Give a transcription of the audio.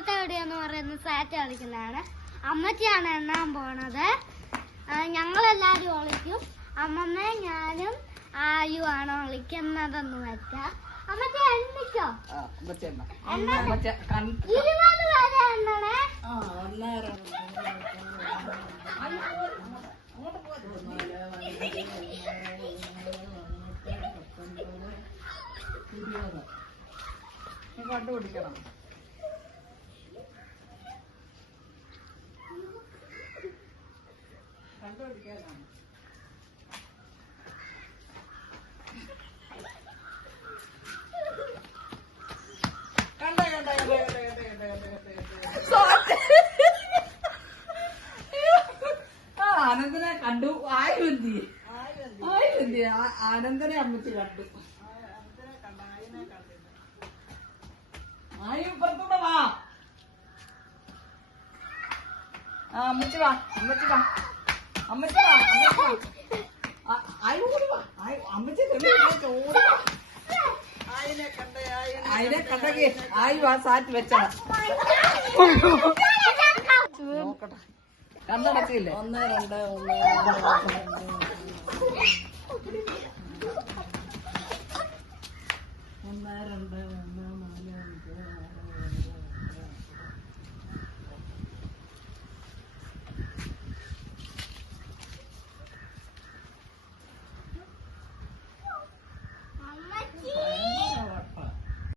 ഇന്നത്തെ വീഡിയോ എന്ന് പറയുന്നത് സാറ്റ് കളിക്കുന്നതാണ്. അമ്മച്ചിയാണ് എണ്ണാൻ പോണത്. ഞങ്ങളെല്ലാരും ഒളിക്കും. അമ്മമ്മ ഞാനും ആയുവാണ് ഒളിക്കുന്നതെന്ന് വെച്ചാ. അമ്മച്ചി എണ്ണിക്കോ? 20 വരെ എണ്ണണേ. കണ്ടുപിടിക്കണം. കണ്ടുപിടിക്കാനാണ്. ആനന്ദനെ കണ്ടു. ആയുന്തി ആനന്ദനെ അമ്മച്ചി കണ്ടു. ആയു ഇപ്പുറത്തൂടെ വാ. അമ്മച്ചി വാ. ആയു കൂടി വാ. അമ്മച്ചി അതിനെ കണ്ടെങ്കിൽ ആയു ആ സാറ്റ് വെച്ചാ നോക്കട്ടെ. കണ്ടടക്കില്ലേ? 1 2 1 2 1